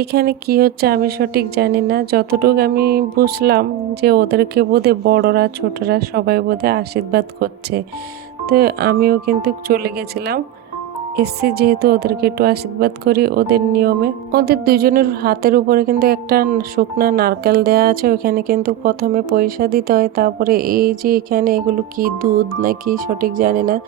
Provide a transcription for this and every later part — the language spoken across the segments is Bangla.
এখানে কি হচ্ছে আমি সঠিক জানি না, যতটুকু আমি বুঝলাম যে ওদেরকে বোধহয় বড়রা ছোটরা সবাই বোধহয় আশীর্বাদ করছে। তো আমিও কিন্তু চলে গেছিলাম, এসছি যেহেতু ওদেরকে একটু আশীর্বাদ করি ওদের নিয়মে। ওদের দুজনের হাতের উপরে কিন্তু একটা শুকনা নারকেল দেয়া আছে, ওইখানে কিন্তু প্রথমে পয়সা দিতে হয়, তারপরে এই যে এখানে এগুলো কি দুধ নাকি সঠিক জানি না,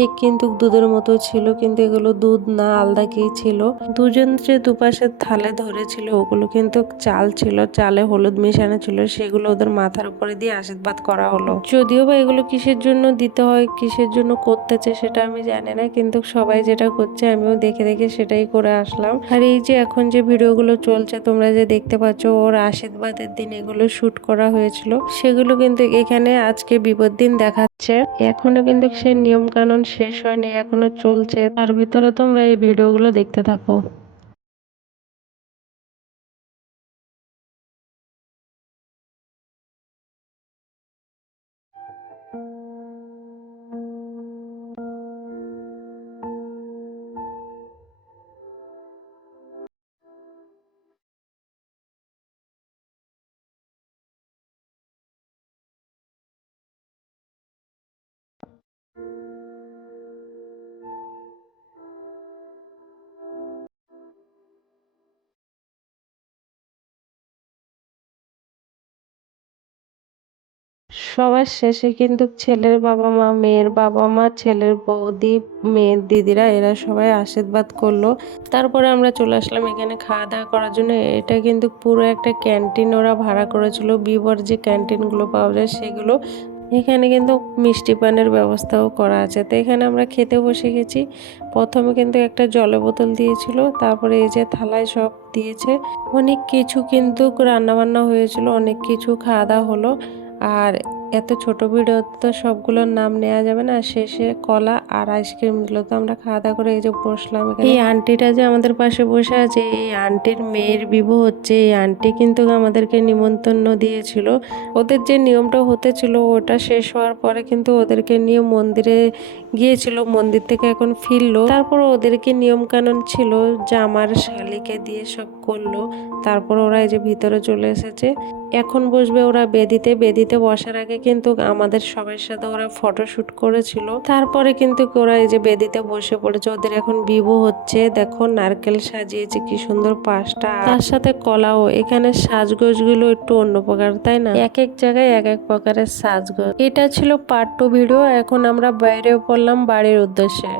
ঠিক কিন্তু দুধের মতো ছিল কিন্তু এগুলো দুধ না, আলাদা কি ছিল। দুজন যে দুপাশের থালে ধরেছিল ওগুলো কিন্তু চাল ছিল, চালে হলুদ মিশানো ছিল, সেগুলো ওদের মাথার উপরে দিয়ে আশীর্বাদ করা হলো। যদিও বা এগুলো কিসের জন্য দিতে হয় কিসের জন্য করতেছে সেটা আমি জানি না, কিন্তু সবাই যেটা করছে আমিও দেখে দেখে সেটাই করে আসলাম। আর এই যে এখন যে ভিডিওগুলো চলছে তোমরা যে দেখতে পাচ্ছ ওর আশীর্বাদের দিন এগুলো শুট করা হয়েছিল, সেগুলো কিন্তু এখানে আজকে বিপদ দিন দেখাচ্ছে। এখনো কিন্তু সেই নিয়ম কানুন শেষ হয়নি, এখনো চলছে, তার ভিতরে তোমরা এই ভিডিওগুলো দেখতে থাকো। সবার শেষে কিন্তু ছেলের বাবা মা, মেয়ের বাবা মা, ছেলের বৌদি, মেয়ের দিদিরা এরা সবাই আশীর্বাদ করলো। তারপরে আমরা চলে আসলাম এখানে খাওয়া দাওয়া করার জন্য। এটা কিন্তু পুরো একটা ক্যান্টিন ওরা ভাড়া করেছিল, বিবর যে ক্যান্টিনগুলো পাওয়া যায় সেগুলো। এখানে কিন্তু মিষ্টি পানের ব্যবস্থাও করা আছে। তো এখানে আমরা খেতে বসে গেছি। প্রথমে কিন্তু একটা জলের বোতল দিয়েছিল, তারপরে এই যে থালায় সব দিয়েছে, অনেক কিছু কিন্তু রান্নাবান্না হয়েছিল, অনেক কিছু খাওয়া দাওয়া হলো। আর এত ছোট ভিডিওতে তো সবগুলোর নাম নেওয়া যাবে না, শেষে কলা আর আইসক্রিম দিল। তো আমরা খাওয়া দাওয়া করে এই যে বসলাম। এই আন্টিটা যে আমাদের পাশে বসে আছে এই আন্টির মেয়ের বিবাহ হচ্ছে, এই আন্টি কিন্তু আমাদেরকে নিমন্ত্রণ দিয়েছিল। ওদের যে নিয়মটা হতে ছিল ওটা শেষ হওয়ার পরে কিন্তু ওদেরকে নিয়ে মন্দিরে গিয়েছিল, মন্দির থেকে এখন ফিরলো। তারপর ওদেরকে নিয়ম কানুন ছিল জামার শালিকে দিয়ে সব করলো, তারপর ওরা এই যে ভিতরে চলে এসেছে। এখন বসবে ওরা বেদিতে, বেদিতে বসার আগে কিন্তু আমাদের সবার সাথে ওরা ফটোশুট করেছিল, তারপরে কিন্তু ওরা এই যে বেদিতে বসে পড়েছে। ওদের এখন বিবাহ হচ্ছে, দেখো নারকেল সাজিয়েছে কি সুন্দর পাঁচটা, তার সাথে কলাও। এখানে সাজগোজ গুলো একটু অন্য প্রকার, তাই না? এক এক জায়গায় এক এক প্রকারের সাজগোজ। এটা ছিল পার্ট 2 ভিডিও। এখন আমরা বাইরে পড়লাম বাড়ির উদ্দেশ্যে।